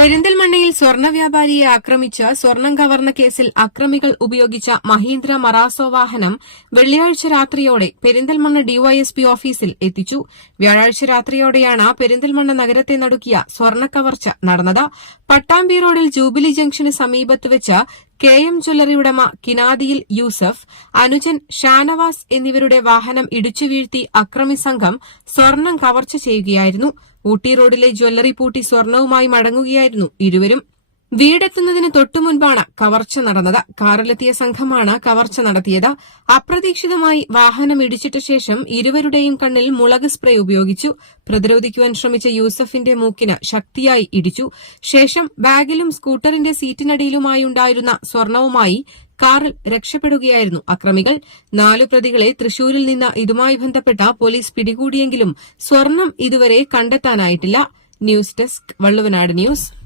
പെരിന്തൽമണ്ണയിൽ സ്വർണ വ്യാപാരിയെ ആക്രമിച്ച് സ്വർണം കവർന്ന കേസിൽ അക്രമികൾ ഉപയോഗിച്ച മഹീന്ദ്ര മറാസോ വാഹനം വെള്ളിയാഴ്ച രാത്രിയോടെ പെരിന്തൽമണ്ണ ഡിവൈഎസ്പി ഓഫീസിൽ എത്തിച്ചു. വ്യാഴാഴ്ച രാത്രിയോടെയാണ് പെരിന്തൽമണ്ണ നഗരത്തെ നടുക്കിയ സ്വർണ കവർച്ച നടന്നത്. പട്ടാമ്പി റോഡിൽ ജൂബിലി ജംഗ്ഷന് സമീപത്ത് വെച്ച് കെ എം ജ്വല്ലറി ഉടമ കിനാദിയിൽ യൂസഫ് അനുജൻ ഷാനവാസ് എന്നിവരുടെ വാഹനം ഇടിച്ചു വീഴ്ത്തി അക്രമി സംഘം സ്വർണം കവർച്ച ചെയ്യുകയായിരുന്നു. ഊട്ടി റോഡിലെ ജ്വല്ലറി പൂട്ടി സ്വർണവുമായി മടങ്ങുകയായിരുന്നു ഇരുവരും. വീടെത്തുന്നതിന് തൊട്ടുമുൻപാണ് കവർച്ച നടന്നത്. കാറിലെത്തിയ സംഘമാണ് കവർച്ച നടത്തിയത്. അപ്രതീക്ഷിതമായി വാഹനം ഇടിച്ചിട്ട ശേഷം ഇരുവരുടെയും കണ്ണിൽ മുളക് സ്പ്രേ ഉപയോഗിച്ചു. പ്രതിരോധിക്കുവാൻ ശ്രമിച്ച യൂസഫിന്റെ മൂക്കിന് ശക്തിയായി ഇടിച്ചു. ശേഷം ബാഗിലും സ്കൂട്ടറിന്റെ സീറ്റിനടിയിലുമായി ഉണ്ടായിരുന്ന സ്വർണവുമായി കാറിൽ രക്ഷപ്പെടുകയായിരുന്നു അക്രമികൾ. നാലു പ്രതികളെ തൃശൂരിൽ നിന്ന് ഇതുമായി ബന്ധപ്പെട്ട പോലീസ് പിടികൂടിയെങ്കിലും സ്വർണം ഇതുവരെ കണ്ടെത്താനായിട്ടില്ല. News desk Valluvanad news.